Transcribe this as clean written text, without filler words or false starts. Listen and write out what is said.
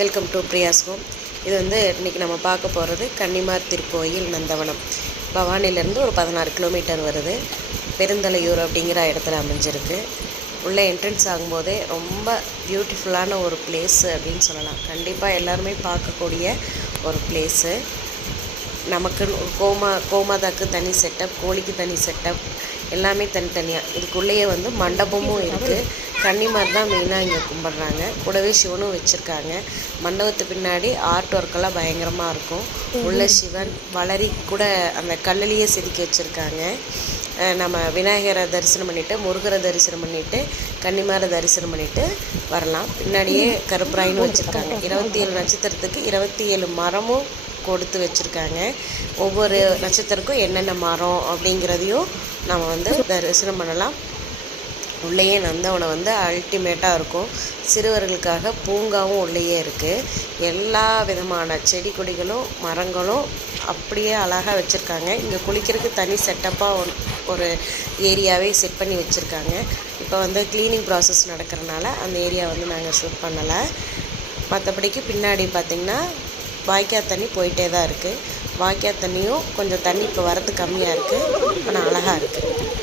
Welcome to Priya's home. இது இன்றைக்கி நம்ம பார்க்க போகிறது கன்னிமார் திருக்கோயில் நந்தவனம். பவானிலேருந்து ஒரு 16 கிலோமீட்டர் வருது. பெருந்தலையூர் அப்படிங்கிற இடத்துல அமைஞ்சிருக்கு. உள்ளே என்ட்ரன்ஸ் ஆகும்போதே ரொம்ப பியூட்டிஃபுல்லான ஒரு பிளேஸு அப்படின்னு சொல்லலாம். கண்டிப்பாக எல்லாருமே பார்க்கக்கூடிய ஒரு பிளேஸு. நமக்குன்னு கோமாதாக்கு தனி செட்டப், கோழிக்கு தனி செட்டப், எல்லாமே தனித்தனியாக. இதுக்குள்ளேயே மண்டபமும் இருக்குது. கன்னிமார் தான் மெயினாக இங்கே கும்பிட்றாங்க. கூடவே சிவனும் வச்சுருக்காங்க. மண்டபத்து பின்னாடி ஆர்ட் ஒர்க்கெல்லாம் பயங்கரமாக இருக்கும். உள்ள சிவன் வளரி கூட அந்த கல்லிலேயே செதுக்கி வச்சுருக்காங்க. நம்ம விநாயகரை தரிசனம் பண்ணிவிட்டு, முருகரை தரிசனம் பண்ணிவிட்டு, கன்னிமாரை தரிசனம் பண்ணிவிட்டு வரலாம். பின்னாடியே கருப்பராயின்னு வச்சுருக்காங்க. 27 நட்சத்திரத்துக்கு 27 மரமும் கொடுத்து வச்சுருக்காங்க. ஒவ்வொரு நட்சத்திரக்கும் என்னென்ன மரம் அப்படிங்கிறதையும் நம்ம தரிசனம் பண்ணலாம். உள்ளேயே நந்தவனம் அல்டிமேட்டாக இருக்கும். சிறுவர்களுக்காக பூங்காவும் உள்ளேயே இருக்குது. எல்லா விதமான செடி கொடிகளும் மரங்களும் அப்படியே அழகாக வச்சுருக்காங்க. இங்கே குளிக்கிறதுக்கு தனி செட்டப்பாக ஒரு ஏரியாவே செட் பண்ணி வச்சுருக்காங்க. இப்போ க்ளீனிங் ப்ராசஸ் நடக்கிறனால அந்த ஏரியா நாங்கள் ஷூட் பண்ணலை. மற்றபடிக்கு பின்னாடி பார்த்திங்கன்னா வாய்க்கால் தண்ணி போயிட்டே தான் இருக்குது. வாய்க்கால் தண்ணியும் கொஞ்சம் தண்ணி இப்போ வரது கம்மியாக இருக்குது, ஆனால் அழகாக இருக்குது.